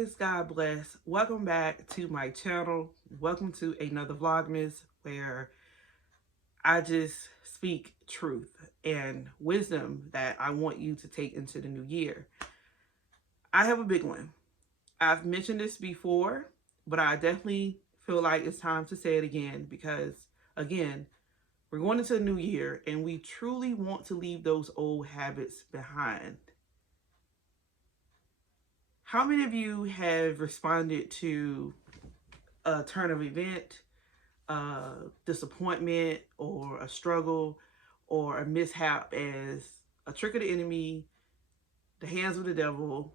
guys, God bless. Welcome back to my channel. Welcome to another Vlogmas where I just speak truth and wisdom that I want you to take into the new year. I have a big one. I've mentioned this before, but I definitely feel like it's time to say it again because, again, we're going into the new year and we truly want to leave those old habits behind. How many of you have responded to a turn of event, disappointment, or a struggle, or a mishap as a trick of the enemy, the hands of the devil,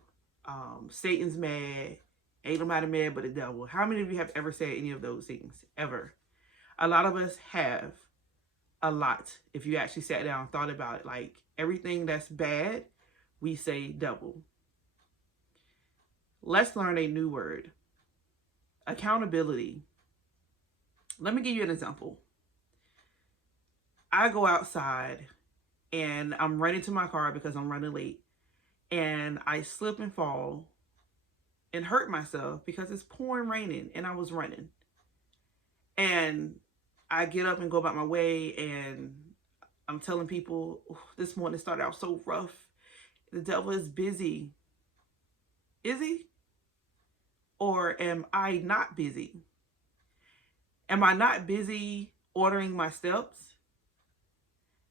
Satan's mad, ain't nobody mad but the devil? How many of you have ever said any of those things? Ever? A lot of us have. A lot. If you actually sat down and thought about it, like everything that's bad, we say devil. Let's learn a new word. Accountability. Let me give you an example. I go outside and I'm running to my car because I'm running late, and I slip and fall and hurt myself because it's pouring raining and I was running. And I get up and go about my way, and I'm telling people, this morning started out so rough. The devil is busy. Is he? Or am I not busy? Am I not busy ordering my steps?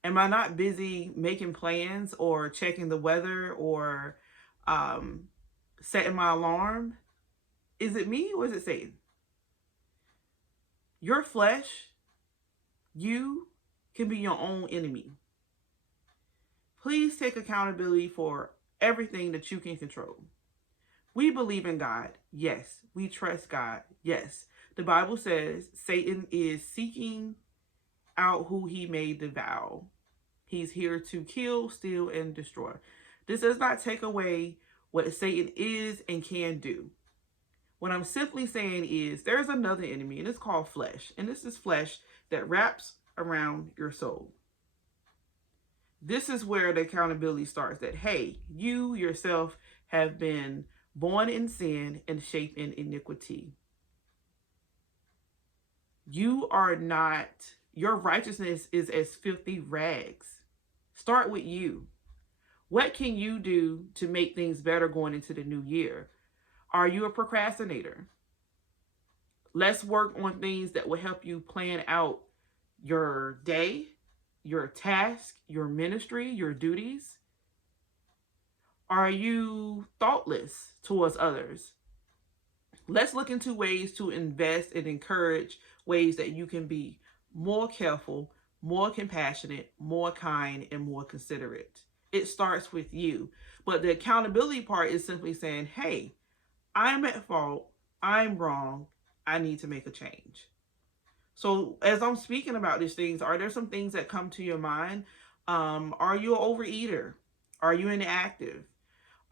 Am I not busy making plans or checking the weather or setting my alarm? Is it me or is it Satan? Your flesh, you can be your own enemy. Please take accountability for everything that you can control. We believe in God. Yes. We trust God. Yes. The Bible says Satan is seeking out who he may devour. He's here to kill, steal, and destroy. This does not take away what Satan is and can do. What I'm simply saying is there's another enemy, and it's called flesh. And this is flesh that wraps around your soul. This is where the accountability starts, that, hey, you yourself have been born in sin and shaped in iniquity. You are not, your righteousness is as filthy rags. Start with you. What can you do to make things better going into the new year? Are you a procrastinator? Let's work on things that will help you plan out your day, your task, your ministry, your duties. Are you thoughtless towards others? Let's look into ways to invest and encourage ways that you can be more careful, more compassionate, more kind, and more considerate. It starts with you. But the accountability part is simply saying, hey, I'm at fault. I'm wrong. I need to make a change. So as I'm speaking about these things, are there some things that come to your mind? Are you an overeater? Are you inactive?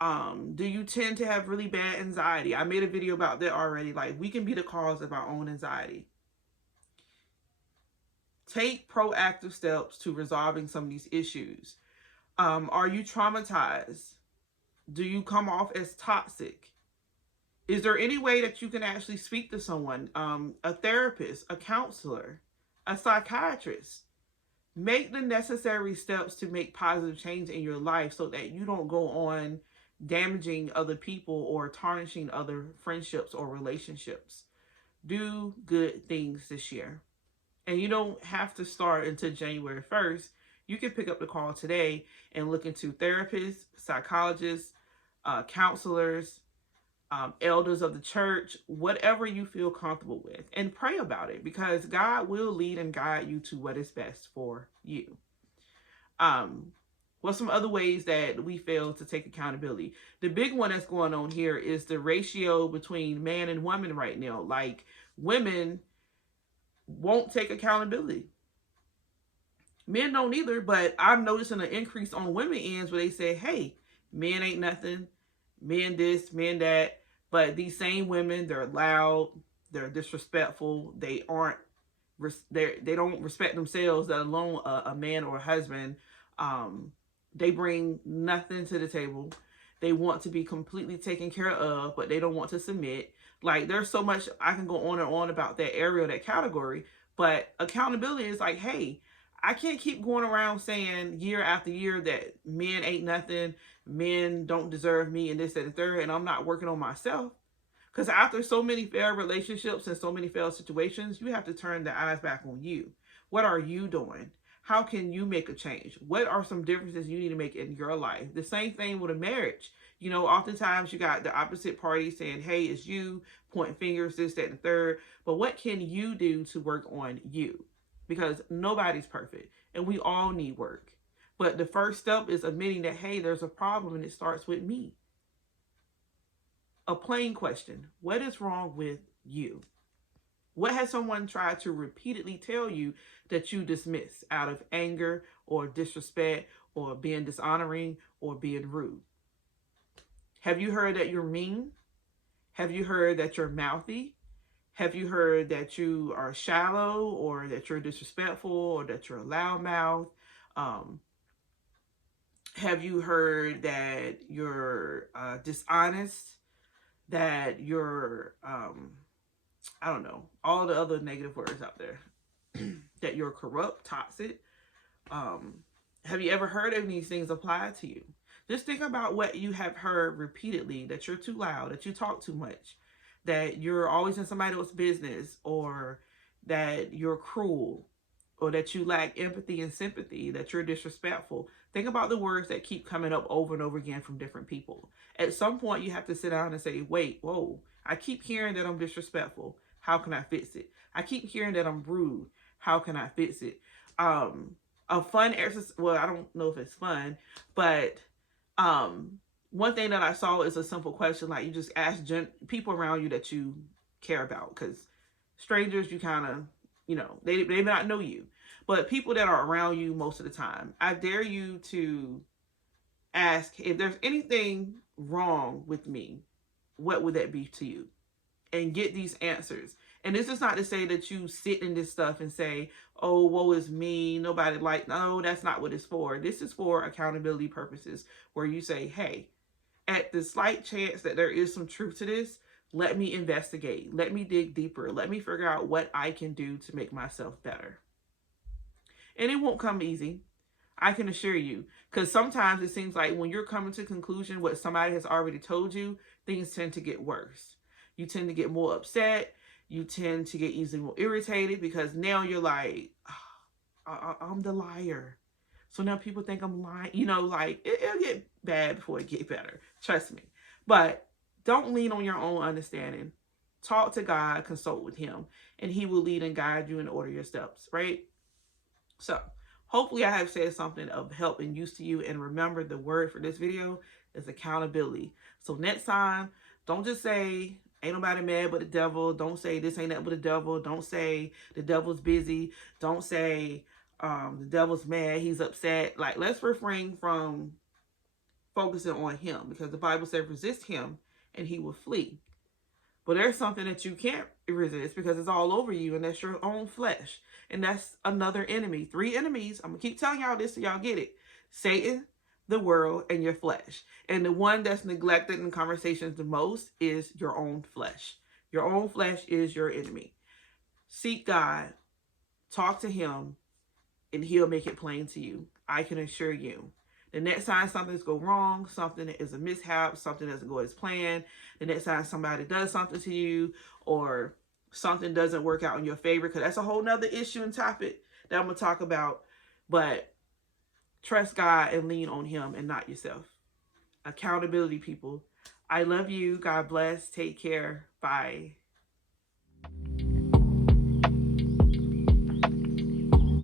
Do you tend to have really bad anxiety? I made a video about that already. Like, we can be the cause of our own anxiety. Take proactive steps to resolving some of these issues. Are you traumatized? Do you come off as toxic? Is there any way that you can actually speak to someone? A therapist, a counselor, a psychiatrist. Make the necessary steps to make positive change in your life so that you don't go on damaging other people or tarnishing other friendships or relationships. Do good things this year. And you don't have to start until January 1st. You can pick up the call today and look into therapists, psychologists, counselors, elders of the church, whatever you feel comfortable with, and pray about it, because God will lead and guide you to what is best for you. What's some other ways that we fail to take accountability? The big one that's going on here is the ratio between man and woman right now. Like, women won't take accountability. Men don't either, but I'm noticing an increase on women ends where they say, hey, men ain't nothing, men this, men that. But these same women, they're loud, they're disrespectful, they don't respect themselves, let alone a man or a husband. They bring nothing to the table. They want to be completely taken care of, but they don't want to submit. Like, there's so much I can go on and on about that area, that category. But accountability is like, hey, I can't keep going around saying year after year that men ain't nothing, men don't deserve me, and this, that, and the third, and I'm not working on myself. Because after so many failed relationships and so many failed situations, you have to turn the eyes back on you. What are you doing? How can you make a change? What are some differences you need to make in your life? The same thing with a marriage. You know, oftentimes you got the opposite party saying, hey, it's you, pointing fingers, this, that, and the third. But what can you do to work on you? Because nobody's perfect and we all need work. But the first step is admitting that, hey, there's a problem and it starts with me. A plain question: what is wrong with you? What has someone tried to repeatedly tell you that you dismiss out of anger or disrespect or being dishonoring or being rude? Have you heard that you're mean? Have you heard that you're mouthy? Have you heard that you are shallow, or that you're disrespectful, or that you're a loudmouth? Have you heard that you're dishonest? That you're, I don't know, all the other negative words out there. That you're corrupt, toxic. Have you ever heard of these things applied to you? Just think about what you have heard repeatedly, that you're too loud, that you talk too much, that you're always in somebody else's business, or that you're cruel, or that you lack empathy and sympathy, that you're disrespectful. Think about the words that keep coming up over and over again from different people. At some point, you have to sit down and say, wait, whoa, I keep hearing that I'm disrespectful. How can I fix it? I keep hearing that I'm rude. How can I fix it? A fun exercise, well, I don't know if it's fun, but one thing that I saw is a simple question. Like, you just ask people around you that you care about, because strangers, you kind of, you know, they may not know you, but people that are around you most of the time, I dare you to ask, if there's anything wrong with me, what would that be to you? And get these answers. And this is not to say that you sit in this stuff and say, oh, woe is me, nobody like, no, that's not what it's for. This is for accountability purposes, where you say, hey, at the slight chance that there is some truth to this, let me investigate, let me dig deeper, let me figure out what I can do to make myself better. And it won't come easy, I can assure you, because sometimes it seems like when you're coming to conclusion what somebody has already told you, things tend to get worse. You tend to get more upset. You tend to get easily more irritated, because now you're like, oh, I'm the liar. So now people think I'm lying. You know, like, it'll get bad before it gets better. Trust me. But don't lean on your own understanding. Talk to God, consult with him, and he will lead and guide you and order your steps, right? So hopefully I have said something of help and use to you. And remember, the word for this video is accountability. So next time, don't just say, ain't nobody mad but the devil. Don't say this ain't nothing but the devil. Don't say the devil's busy. Don't say the devil's mad, he's upset. Like, let's refrain from focusing on him, because the Bible says resist him and he will flee. But there's something that you can't resist, because it's all over you, and that's your own flesh. And that's another enemy. 3 enemies. I'm going to keep telling y'all this so y'all get it. Satan, the world, and your flesh. And the one that's neglected in conversations the most is your own flesh. Your own flesh is your enemy. Seek God, talk to him, and he'll make it plain to you. I can assure you. The next time something's go wrong, something is a mishap, something doesn't go as planned, the next time somebody does something to you, or something doesn't work out in your favor, because that's a whole nother issue and topic that I'm going to talk about. But trust God and lean on him and not yourself. Accountability, people. I love you. God bless. Take care. Bye.